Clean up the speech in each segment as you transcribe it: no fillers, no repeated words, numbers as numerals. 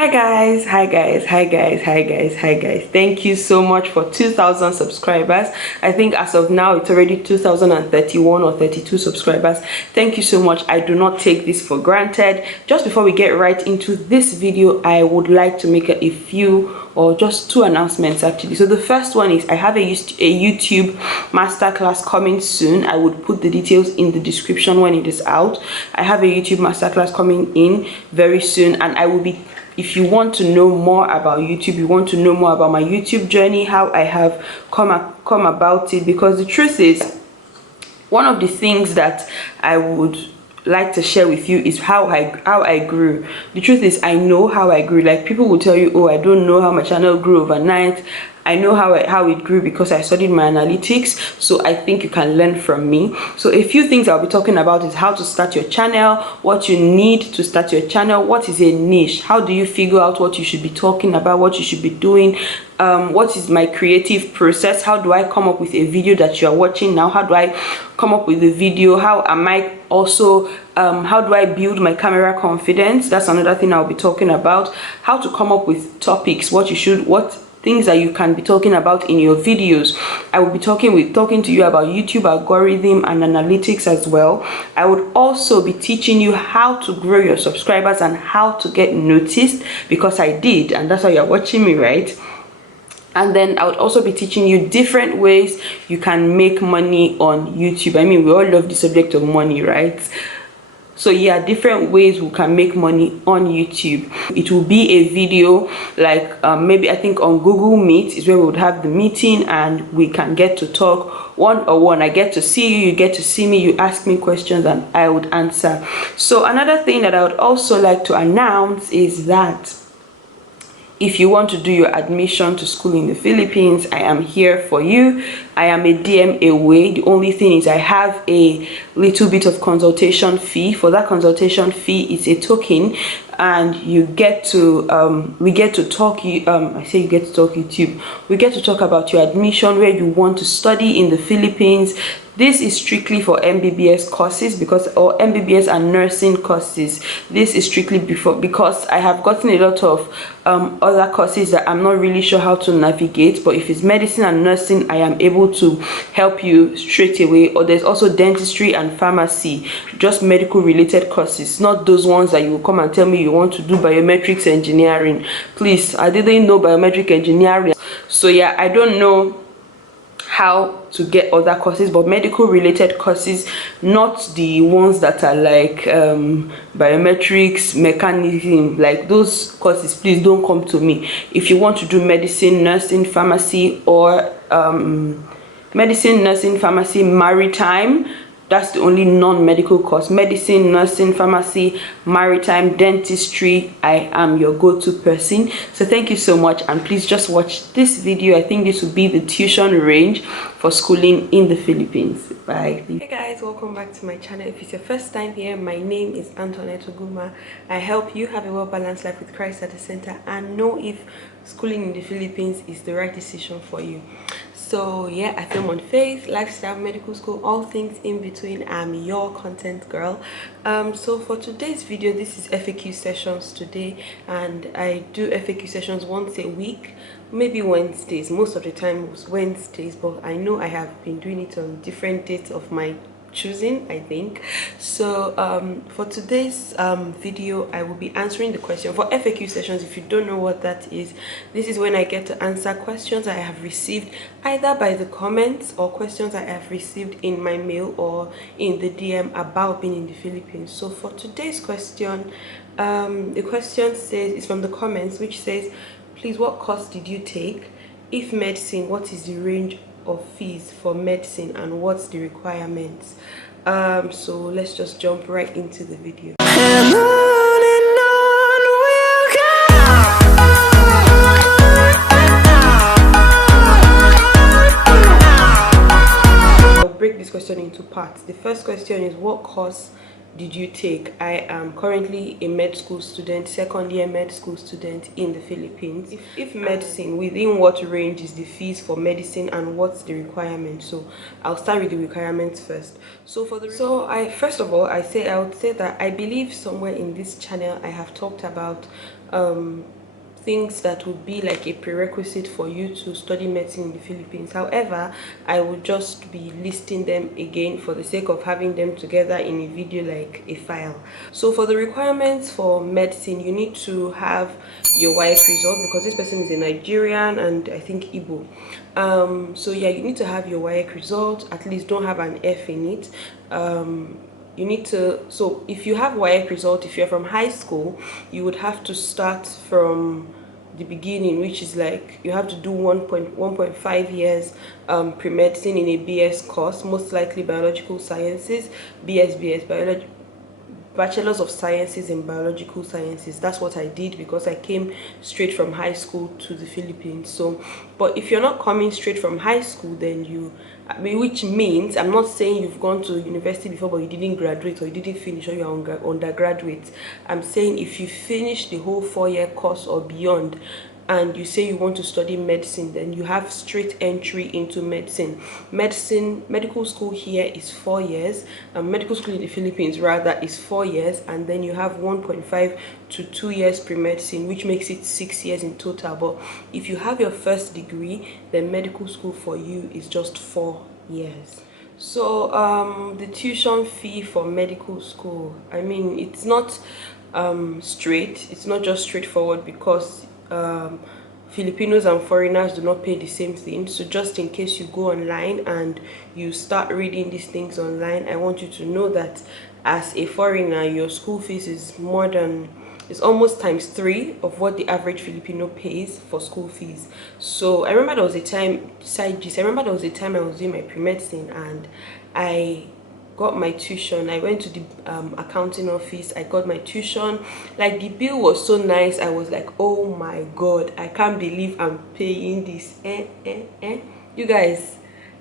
Hi guys. Thank you so much for 2,000 subscribers. I think as of now it's already 2,031 or 32 subscribers. Thank you so much. I do not take this for granted. Just before we get right into this video, I would like to make a few or just two announcements actually. So the first one is I have a YouTube masterclass coming soon. I would put the details in the description when it is out. I have a YouTube masterclass coming in very soon, and I will be, if you want to know more about YouTube, you want to know more about my YouTube journey, how I have come about it, because the truth is, one of the things that I would like to share with you is how I grew. The truth is, I know how I grew. Like, people will tell you, oh, I don't know how my channel grew overnight. I know how it grew because I studied my analytics, so I think you can learn from me. So a few things I'll be talking about is how to start your channel, what you need to start your channel, what is a niche, how do you figure out what you should be talking about, what you should be doing, what is my creative process, how do I come up with a video that you are watching now, how do I come up with a video, how am I also how do I build my camera confidence? That's another thing I'll be talking about. How to come up with topics, what things that you can be talking about in your videos. I will be talking to you about YouTube algorithm and analytics as well. I would also be teaching you how to grow your subscribers and how to get noticed, because I did, and that's why you're watching me, right? And then I would also be teaching you different ways you can make money on YouTube. I mean, we all love the subject of money, right? So yeah, different ways we can make money on YouTube. It will be a video like maybe I think on Google Meet is where we would have the meeting and we can get to talk one-on-one. I get to see you, you get to see me, you ask me questions and I would answer. So another thing that I would also like to announce is that if you want to do your admission to school in the Philippines, I am here for you. I am a DM away. The only thing is I have a little bit of consultation fee. For that consultation fee, it's a token, and you get to we get to talk I say you get to talk YouTube. We get to talk about your admission, where you want to study in the Philippines. This is strictly for MBBS courses, or MBBS and nursing courses. This is strictly because I have gotten a lot of other courses that I'm not really sure how to navigate. But if it's medicine and nursing, I am able to help you straight away. Or there's also dentistry and pharmacy, just medical related courses, not those ones that you will come and tell me you want to do biometrics engineering. Please, I didn't know biometric engineering, so yeah, I don't know how to get other courses, but medical related courses, not the ones that are like biometrics, mechanism, like those courses. Please don't come to me. If you want to do medicine, nursing, pharmacy, or medicine, nursing, pharmacy, maritime, that's the only non-medical course. Medicine, nursing, pharmacy, maritime, dentistry, I am your go-to person. So thank you so much, and please just watch this video. I think this will be the tuition range for schooling in the Philippines. Bye. Hey guys, welcome back to my channel. If it's your first time here, my name is Antoinette Oguma. I help you have a well-balanced life with Christ at the center and know if schooling in the Philippines is the right decision for you. So yeah, I film on faith, lifestyle, medical school, all things in between. I'm your content girl. So for today's video, this is FAQ sessions today, and I do FAQ sessions once a week, maybe Wednesdays. Most of the time it was Wednesdays, but I know I have been doing it on different dates of my choosing, I think. So for today's video, I will be answering the question for FAQ sessions. If you don't know what that is, this is when I get to answer questions I have received either by the comments or questions I have received in my mail or in the DM about being in the Philippines. So for today's question, the question says, it's from the comments, which says, please, what course did you take? If medicine, what is the range of fees for medicine and what's the requirements? So let's just jump right into the video. I'll break this question into parts. The first question is, what course did you take? I am currently a med school student, second year med school student in the Philippines. If medicine, within what range is the fees for medicine and what's the requirement? So I'll start with the requirements first. So for the first of all, I would say that I believe somewhere in this channel I have talked about things that would be like a prerequisite for you to study medicine in the Philippines. However, I would just be listing them again for the sake of having them together in a video like a file. So for the requirements for medicine, you need to have your WAEC result, because this person is a Nigerian and I think Igbo. So yeah, you need to have your WAEC result, at least don't have an F in it. You need to, so if you have WAEC result, if you're from high school, you would have to start from the beginning, which is like you have to do 1.5 years pre-medicine in a BS course, most likely biological sciences, BS biology, Bachelor's of Sciences in Biological Sciences. That's what I did because I came straight from high school to the Philippines. So, but if you're not coming straight from high school, then which means, I'm not saying you've gone to university before but you didn't graduate or you didn't finish or you're undergraduate. I'm saying if you finish the whole 4-year course or beyond, and you say you want to study medicine, then you have straight entry into medicine. Medical school here is 4 years. Medical school in the Philippines rather is 4 years, and then you have 1.5 to 2 years pre-medicine, which makes it 6 years in total. But if you have your first degree, then medical school for you is just 4 years. So the tuition fee for medical school, I mean, it's not straight. It's not just straightforward, because Filipinos and foreigners do not pay the same thing. So just in case you go online and you start reading these things online, I want you to know that as a foreigner, your school fees is it's almost ×3 of what the average Filipino pays for school fees. So I remember there was a time, I was doing my pre-medicine and I got my tuition. I went to the accounting office. I got my tuition. Like, the bill was so nice. I was like, oh my god, I can't believe I'm paying this. You guys,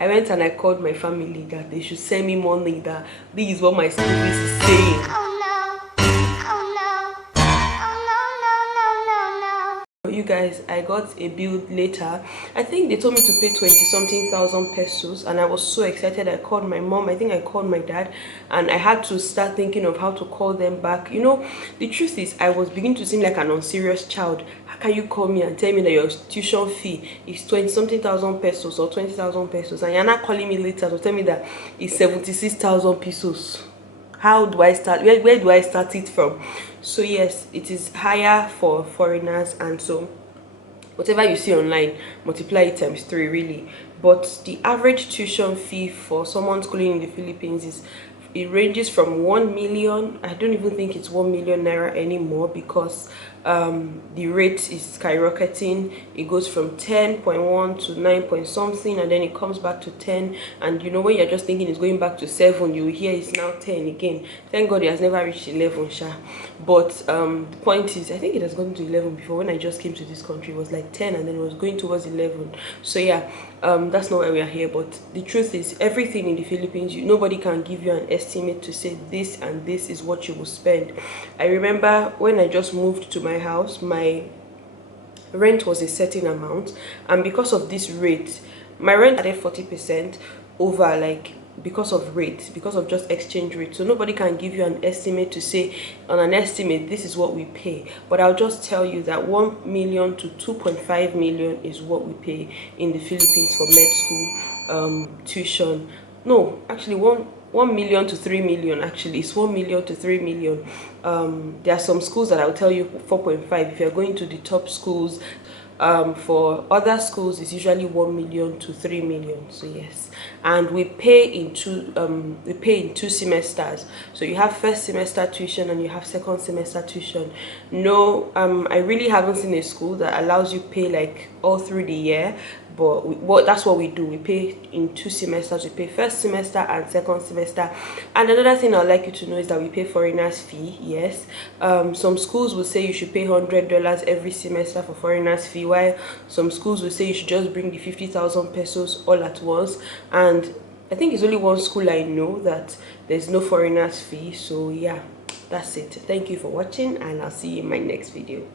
I went and I called my family that they should send me money, that this is what my school fees is saying. You guys, I got a bill later. I think they told me to pay 20-something thousand pesos, and I was so excited. I called my mom, I think I called my dad, and I had to start thinking of how to call them back. You know, the truth is, I was beginning to seem like an unserious child. How can you call me and tell me that your tuition fee is 20-something thousand pesos or 20,000 pesos, and you're not calling me later to tell me that it's 76,000 pesos? How do I start? Where do I start it from? So yes, it is higher for foreigners, and so whatever you see online, multiply it ×3 really. But the average tuition fee for someone schooling in the Philippines it ranges from 1 million. I don't even think it's 1 million naira anymore, because the rate is skyrocketing. It goes from 10.1 to 9 point something, and then it comes back to 10. And you know, when you're just thinking it's going back to 7, you hear it's now 10 again. Thank god it has never reached 11 sha. But the point is, I think it has gone to 11 before. When I just came to this country, it was like 10, and then it was going towards 11. So yeah, that's not why we are here. But the truth is, everything in the Philippines, nobody can give you an estimate to say this and this is what you will spend. I remember when I just moved to my house, my rent was a certain amount, and because of this rate, my rent added 40% over, like, because of rate, because of just exchange rate. So nobody can give you an estimate to say, on an estimate, this is what we pay. But I'll just tell you that 1 million to 2.5 million is what we pay in the Philippines for med school tuition. No, actually 1 million to 3 million. Actually, it's 1 million to 3 million. There are some schools that I'll tell you 4.5 if you're going to the top schools. For other schools, it's usually 1 million to 3 million. So yes, and we pay in two semesters. So you have first semester tuition and you have second semester tuition. No, I really haven't seen a school that allows you pay like all through the year. But that's what we do. We pay in 2 semesters. We pay first semester and second semester. And another thing I'd like you to know is that we pay foreigners fee. Yes, some schools will say you should pay $100 every semester for foreigners fee, while some schools will say you should just bring the 50,000 pesos all at once. And I think it's only one school I know that there's no foreigners fee. So yeah, that's it. Thank you for watching, and I'll see you in my next video.